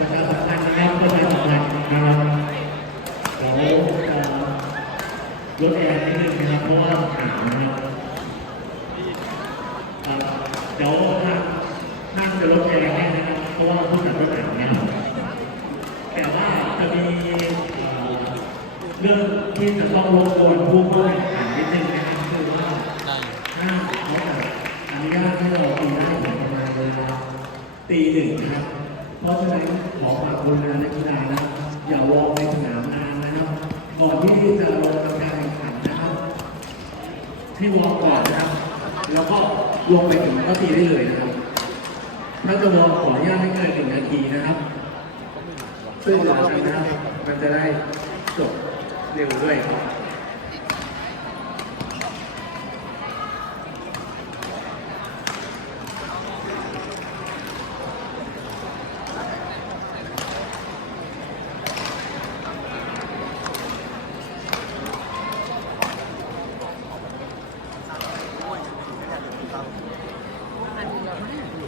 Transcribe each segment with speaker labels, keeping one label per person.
Speaker 1: ประชาสัมพันธ์นะครับประชาสัมพันธ์นะครับเดี๋ยวลดแอร์นิดนึงนะครับเพราะว่าหนาวนะครับอ่าเดี๋ยวนั่งนั่งจะลดแอร์ให้นะครับเพราะว่าผู้จัดรถหนาวนะครับแต่ว่าจะมีเอ่อเรื่องที่จะต้องรบกวนผู้เข้าแข่งขันนิดนึงนะครับคือว่า
Speaker 2: ได้อยู่
Speaker 1: ห้ามเขาจะอนุญาตให้เราตีได้ถึงประมาณเวลาตีหนึ่งนะครับ เพราะฉะนั้นขอฝากดูแลนักกีฬานะอย่าวอร์มในสนามนานนะครับก่อนที่จะลงทำการแข่งขันนะครับให้วอร์มก่อนนะครับ แล้วก็ลงไปถึงก็ตีได้เลยนะครับถ้าจะวอร์มขออนุญาตให้เกินหนึ่งนาทีนะครับซึ่งหลังจากนั้นมันจะได้จบเร็วด้วยครับ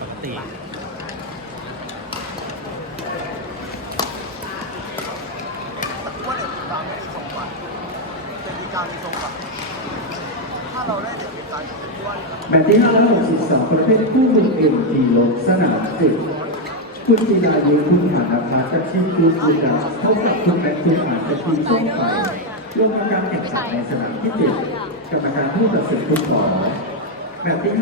Speaker 2: ปกติ
Speaker 3: ว่าเหรียญกลางไม่มีทรงก่อนแต่ดีกลางมีทรงก่อนถ้าเราได้เหรียญกลางที่ว่า
Speaker 1: แมตที่562ประเภทคู่คุณเอ็มทีลงสนามสิบคุณจีรายุคุณฐานพัฒน์กับทีมคุณบุญดาเท่ากับคุณแม็กคุณอาจจะทีมส้มไฟลงทำการแข่งขันในสนามที่เจ็ดกรรมการผู้ตัดสินคุณหมอแมตที่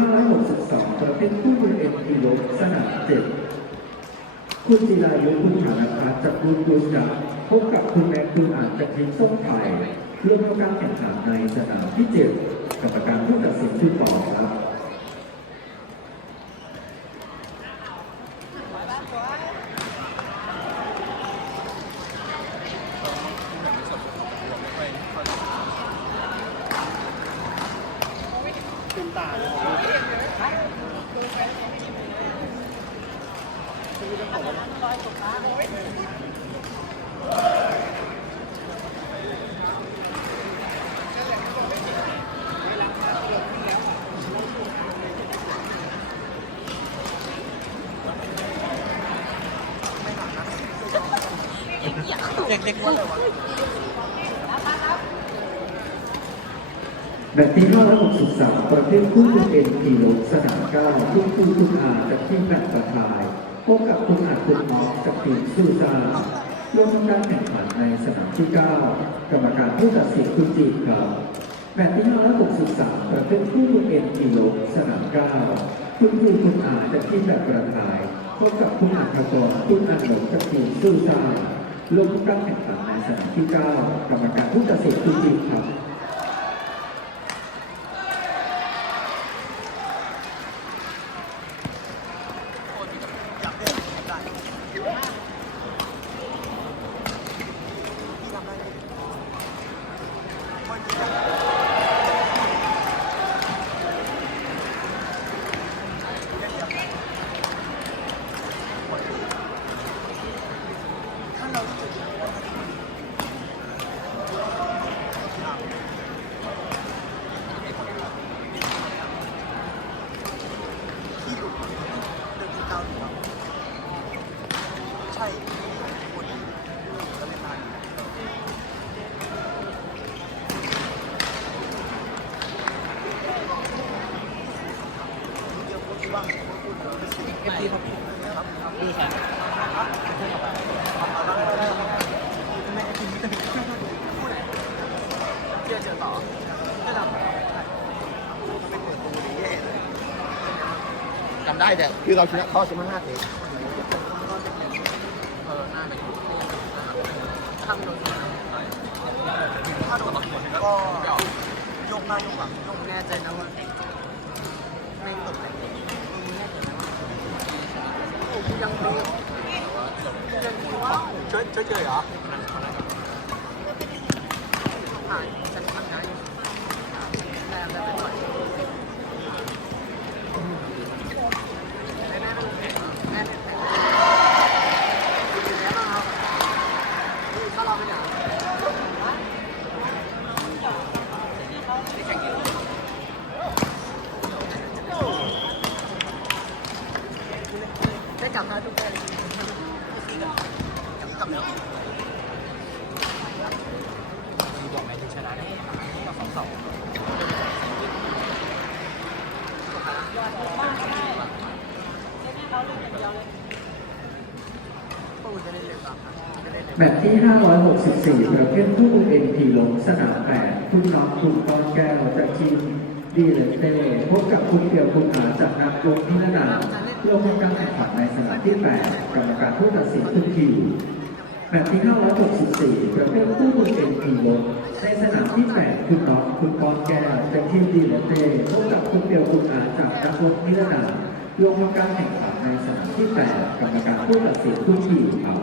Speaker 1: 562ประเภทคู่คุณเอ็มทีลงสนามเจ็ดคุณจีรายุคุณฐานพัฒน์จากคุณบุญดาพบกับคุณแม็กคุณอาจจากทีมส้มไฟร่วมการแข่งขันในสนามที่เจ็ด กรรมการผู้ตัดสินคุณหมอครับ
Speaker 2: เด็กๆว่า
Speaker 1: แมตช์ที่563ประเภทคู่คุณเอ็นกิโลสนาม9คุณคือคุณอาจากทีมแบตประทายพบกับคุณอาจคุณน้องจากทีมซูซาลงทำการแข่งขันในสนามที่ 9 กรรมการผู้ตัดสินคุณจีบครับแมตช์ที่563ประเภทคู่คุณเอ็นกิโลสนาม 9 คุณคือคุณอาจากทีมแบตประทายพบกับคุณอาคากรคุณอันหลงจากทีมซูซา ลงทุการแข่งขันในสนามที่ 9 กรรมการผู้ตัดสินคือจีบครับ
Speaker 3: อยากได้ได้พี่ทำได้ไหมวันนี้ ถ้าเราจะที่หลุดเดินที่เก้าหรือว่าใช่คนก็เล่นได้เดี๋ยวพูดบ้างพูดเดี๋ยวไม่สิ
Speaker 2: เอฟซีครับ
Speaker 3: ครับครับ
Speaker 2: ดูใส่
Speaker 3: เอาได้ได้ไม่กินไม่ได้พูดไหนเจอเจอต่อเจอต่อเป็นเปิดตัวดีเย่เลย
Speaker 2: จำได้แต่
Speaker 3: คือเราชนะเขาชนะห้าเอ
Speaker 2: อหน้าโดน
Speaker 3: ถ้าโดนก็ยกหน้ายกหลังยกแน่ใจนะว่าไม่ตกแต่งยังมียังมีว่าเฉยเฉยเหรอหายฉันทำงานอยู่แรงแล้วเป็นหน่อยแม่แม่เป็นแม่แม่เป็นแม่แม่บ้างครับถ้าเราเป็นอย่างได้กลับมาทุกคนำแล้วมีบอกแมนยูชนะได้ก็สองสองปูจะได้เร็วตามทันจะได้เร็ว
Speaker 1: แมตช์ที่ 564 ประเภทคู่ NP ลงสนามแปดคุณน้องคุณก้อนแก้วจากทีมดีเลเต้พบกับคุณเดียวคุณหาจากนักลงนิรนาม ลงทำการแข่งขันในสนามที่8กรรมการผู้ตัดสินคุณคิวแมตช์ที่564ประเภทคู่ NP ลงในสนามที่ 8 คุณน้องคุณปอนแก้วจากทีมดีเลเต้พบกับคุณเดียวคุณอาจากนักวงนิรนามลงทำการแข่งขันในสนามที่ 8กรรมการผู้ตัดสินคุณคิวครับ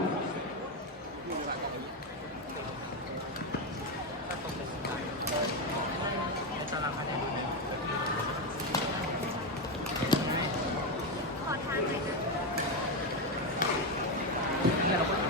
Speaker 3: ya no puedo.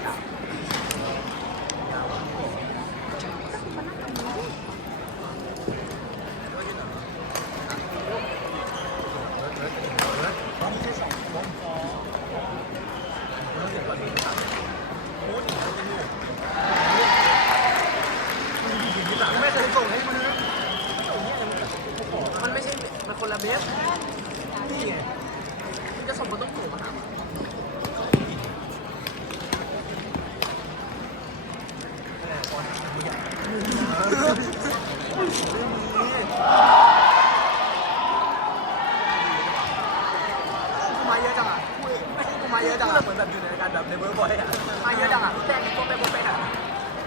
Speaker 3: เวิร์กบอยอะมาเยอะจังอะแจ้งตัวไปบนไปอะ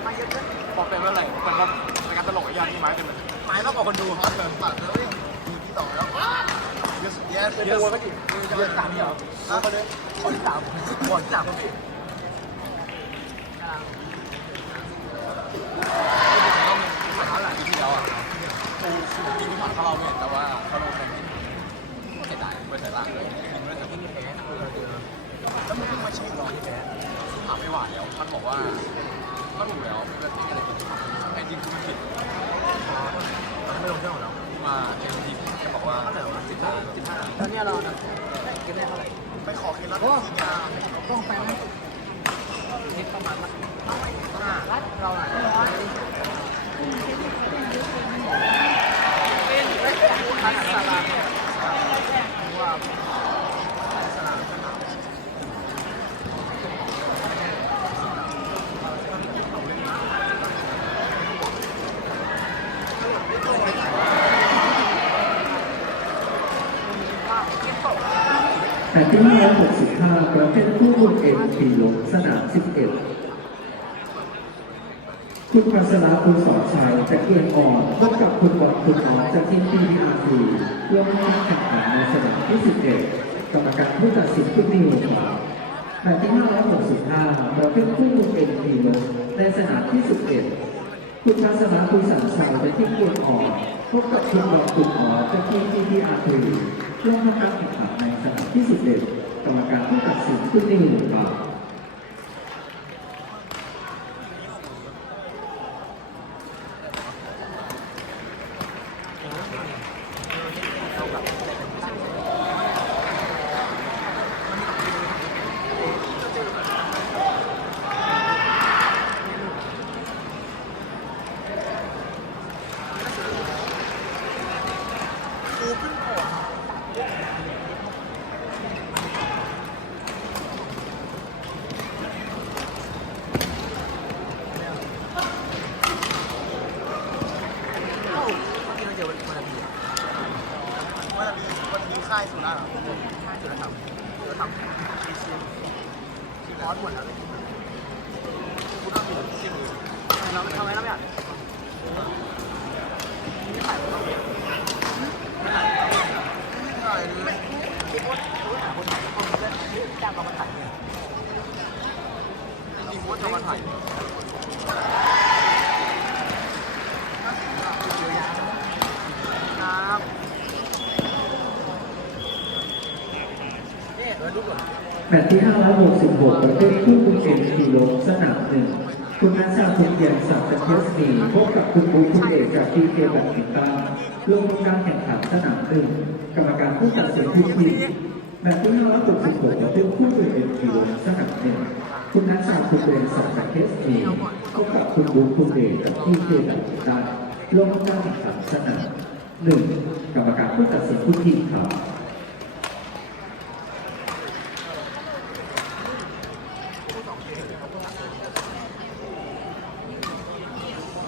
Speaker 3: มาเยอะจัง
Speaker 4: บอกเป็นว่าอะไรมันว่าในการตลกไอ้ยานี่ไม้เป็น
Speaker 3: หมายมากกว่าคนดูครับ
Speaker 4: ปัดแล้วนี่ทีที่สองแล้ว yes yes
Speaker 3: เยอะไม่กี่จะเป็นสามเดียวแล้วคนนี้คนที่สามคนที่สามคนพี่หมายเท่าไหร่
Speaker 4: ที่แล้วอะกูกินที่ผ่านเขาเราเนี่ยแต่ว่าเขาลงแข่งไม่เสียดายไม่เสียดายเลยกินไม่เสีย
Speaker 3: ที่มีแพ้
Speaker 4: แล้วมันเพิ่งมาเช็ครอที่แพ้ถามไม่หวานแล้วมันบอกว่าก็ถูกแล้วไม่เป็นอะไรผิดไอ้จริงคือมันผิด
Speaker 3: ไม่ลงเครื่องของเรา
Speaker 4: มาเอ็นทีแกบอกว่า
Speaker 3: เท่าไหร่วะสิบห้าสิบห้าตอนนี้เราเก็บได้เท่าไหร่
Speaker 4: ไปขอเคล็ดลับกินยา
Speaker 3: ต้องไปไหมน็ตประมาณห้าเราอะเป็นทัศนาว่าทัศ
Speaker 1: แตช์ที่565ประเภทคู่ NP ลงสนาม 11 คุณพัสราคุณสอนชัยจากเอียนอ่อนพบกับคุณบอลคุณน้องจากทีม PDRT ลงมาแข่งขันในสนามที่ 11 กรรมการผู้ตัดสินคุณนิวครับแตช์ที่565ประเภทคู่ NP ลงในสนามที่ 11 คุณพัสราคุณสันชัยจากทีมเอียนอ่อนพบกับคุณบอลคุณน้องจากทีม PDRT ลงทำการแข่งขัน ในสนามที่11กรรมการผู้ตัดสินคุณนิวครับ
Speaker 3: เอ้าที่เราเจอวันวันอาทิตย์
Speaker 4: ว่าจะมีว่าจะมีค่ายสุราษฎร์
Speaker 3: ใช่จุดละทำจุดละทำร้อนหมดแล้วคุณต้องอยู่ที่มือเราทำไมเราไม่อ่านไม่ถ่ายเราไม่ถ่าย
Speaker 4: ใช่เลย
Speaker 3: ที่โพสต์โพสต์หาคนถ่ายคนเล่นจ้างเรา มาถ่ายเนี่ย
Speaker 4: จริงว่าจะมาถ่าย
Speaker 3: ครับนี่เออดูก่อน
Speaker 1: แมตช์ที่566ประเภทคู่คุณเอ็นทีลงสนามหนึ่งคุณนัชชาคุณเยียนศักดิ์จากเทสนีพบกับคุณบูคุณเอกจากทีเคแบดมินตันลงการแข่งขันสนามหนึ่งกรรมการผู้ตัดสินทุกทีม แมตช์ที่566ประเภทคู่คุณเอ็นทีลงสนามหนึ่งคุณนัชชาคุณเรนสันจากเคสทีพบกับคุณบุ๊คคุณเดชจากที่เจดับตันลงการแข่งขันสนามหนึ่งกรรมการผู้ตัดสินทุกทีมครับ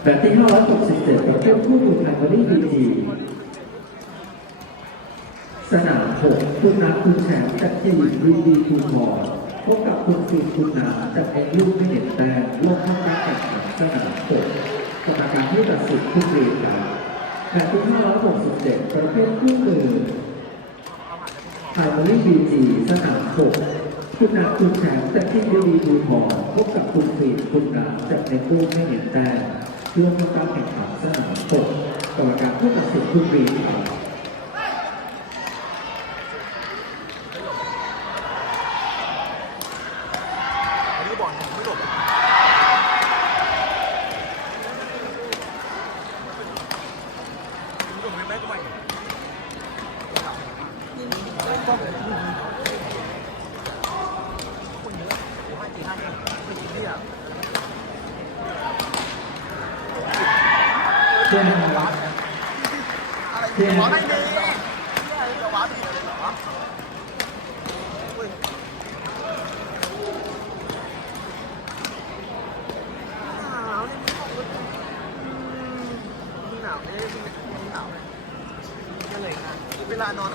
Speaker 1: แบบที่567ประเภทคู่มือไทยบริบีจี สนาม6คุณนัทคุณแชมป์จากทีมวีดีทูมอพบกับคุณฟิลคุณน้ำจากเอ็นลูกไม่เห็นแต้มลงทำการแข่งขันสนาม6กกรรมการที่ตัดสินทุกเรียนครับแบบที่567ประเภทคู่มือไทยบริบีจีสนาม6คุณนัทคุณแชมป์จากทีมวีดีทูมอพบกับคุณฟิลคุณน้ำจากเอ็นลูกไม่เห็นแต้มร่วมการแข่งขันสนามตกกรรมการผู้ตัดสินทุกปีครับ
Speaker 4: อันนี้บ่อลไม่หลบหลบไม่แม่ก็ไม่
Speaker 3: คนเยอะผมให้สี่ห้าเนี่ยคนยิงเนี่ย
Speaker 1: เช่น
Speaker 4: อะไรวะไม่มีจะว้าดีอะไรเหรอ
Speaker 3: หนาวเนี่ยมีหนาวเนี่ยมีหนาวเลยก็เลยนะ
Speaker 4: เวลานอน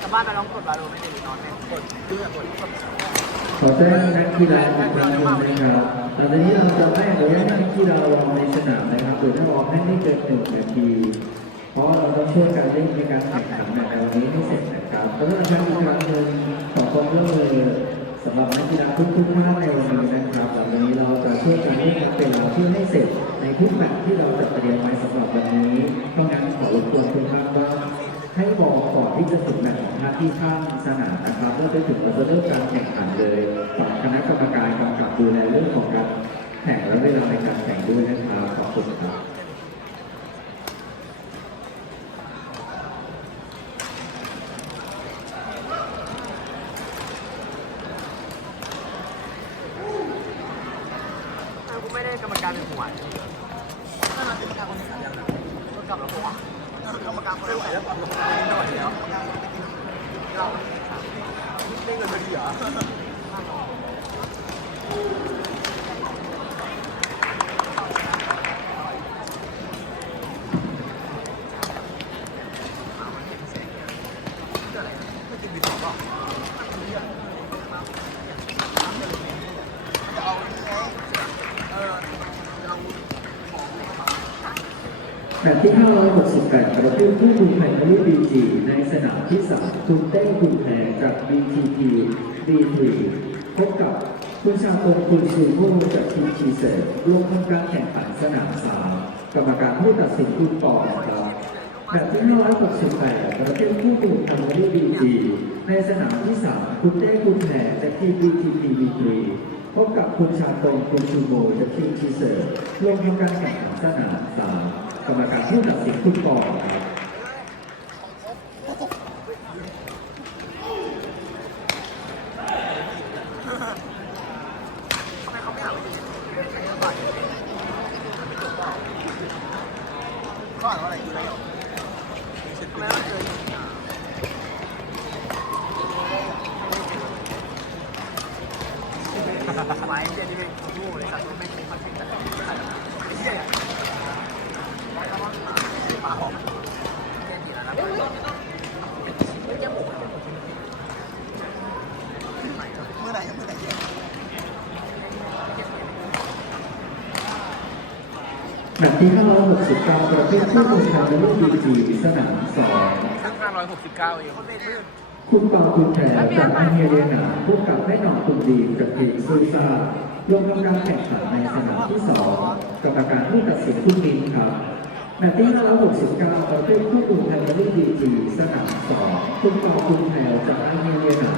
Speaker 3: กลับบ้านไปลองกดบาโลไม่ได้นอนแน่กด
Speaker 4: เพื่อนกด
Speaker 1: ขอแจ้งนักกีฬาอีกคนนะครับหลังจากนี้เราจะไม่อนุญาตให้นักกีฬารอในสนามนะครับโดยถ้ารอให้ไม่เกินหนึ่งนาที เพราะเราต้องช่วยกันเล่นในการแข่งขันในวันนี้ให้เสร็จนะครับแล้วก็ย้ำอีกครั้งหนึ่งขอความร่วมมือสำหรับนักกีฬาทุกทุกๆท่านในวันนี้นะครับหลังจากนี้เราจะช่วยกันเล่นกันเป็นเราเพื่อให้เสร็จในทุกแมตช์ที่เราจะเตรียมไว้สำหรับวันนี้เพราะงั้นขอรบกวนทุกท่านว่า ให้บอกก่อนที่จะถึงแมตช์ของท่านที่ข้างสนามนะครับเมื่อไปถึงเราจะเริ่มการแข่งขันเลยฝั่งคณะกรรมการกำกับดูแลเรื่องของการแข่งและเวลาในการแข่งด้วยนะครับขอบคุณครับ
Speaker 3: ไม่ได้กรรมการเป็นหัว
Speaker 4: ไม่ไหวแล้วปั๊มลงไปนิดหน่อยแล้วเราไม่เงินพอดีเหรอ
Speaker 1: แมตช์ที่ 568 ประเภทผู้คุมไทยทะลุบีจีในสนามที่3คุณเต้คุณแพงจาก BTP D3 พบกับคุณชาคงคุณชูโม่จากทีมชีเซตร่วมทำการแข่งขันสนาม3กรรมการผู้ตัดสินคุณปอครับแมตช์ที่ 568 ประเภทผู้คุมไทยทะลุบีจีในสนามที่ 3 คุณเต้คุณแพงจากทีม BTP D3 พบกับคุณชาคงคุณชูโมจากทีมชีเซตร่วมทำการแข่งขันสนาม3 กรรมการผู้ตัดสินคุณปอครับ
Speaker 3: ทำไมเขาไม่เอาไปยิงใครจะต่อย
Speaker 4: ก็อ่านว่าอะไม่
Speaker 3: เคยไว้เจนี่เป็นงูเลยสัตว์มันไม่มีคอนเทนต์แต่ไอ้เหี้ยปลาหอกเจนดีแล้วนะเจ้าหมู
Speaker 4: เมื่อไหร่เมื่อไหร่
Speaker 1: แมตช์ ที่569 ประเภทผู้คุมทางและลูกบีจีสนาม
Speaker 4: ซึ่ง569เอง
Speaker 3: คนเป็นเรื่อง
Speaker 1: คุณปาคุณแผนจากอันเฮเรียนาพบกับแม่หนองคุณดีจากทีมซูซ่าลงทำการแข่งขันในสนามที่2กรรมการผู้ตัดสินคุณมินครับแมตช์569ประเภทผู้คุมทางและลูกบีจีสนาม2คุณปาคุณแผนจากอันเฮเรียนา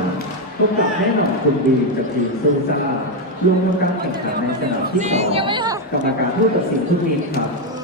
Speaker 1: พบกับแม่หนองคุณดีจากทีมซูซ่า ลงทำการแข่งขันในสนามที่2กรรมการผู้ตัดสินคุณมินครับ
Speaker 3: เ